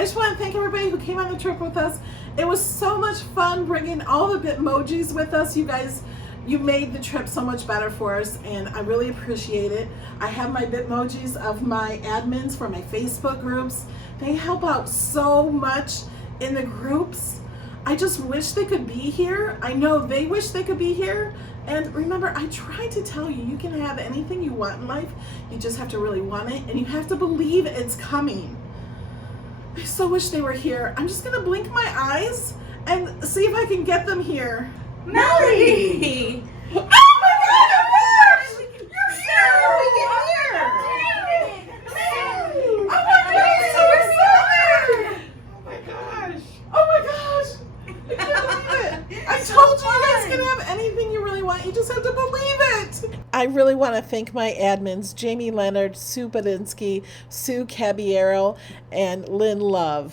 I just want to thank everybody who came on the trip with us. It was so much fun bringing all the Bitmojis with us. You guys, you made the trip so much better for us, and I really appreciate it. I have my Bitmojis of my admins for my Facebook groups. They help out so much in the groups. I just wish they could be here. I know they wish they could be here. And remember, I tried to tell you, you can have anything you want in life. You just have to really want it, and you have to believe it's coming. I so wish they were here. I'm just gonna blink my eyes and see if I can get them here. Melody! Oh my God, of course! You're here! Oh my God, I'm so excited! Oh my gosh! Oh my gosh! I can't believe it! I told you guys can have anything you really want. You just have to believe it. I really want to thank my admins, Jamie Leonard, Sue Badinsky, Sue Caballero, and Lynn Love.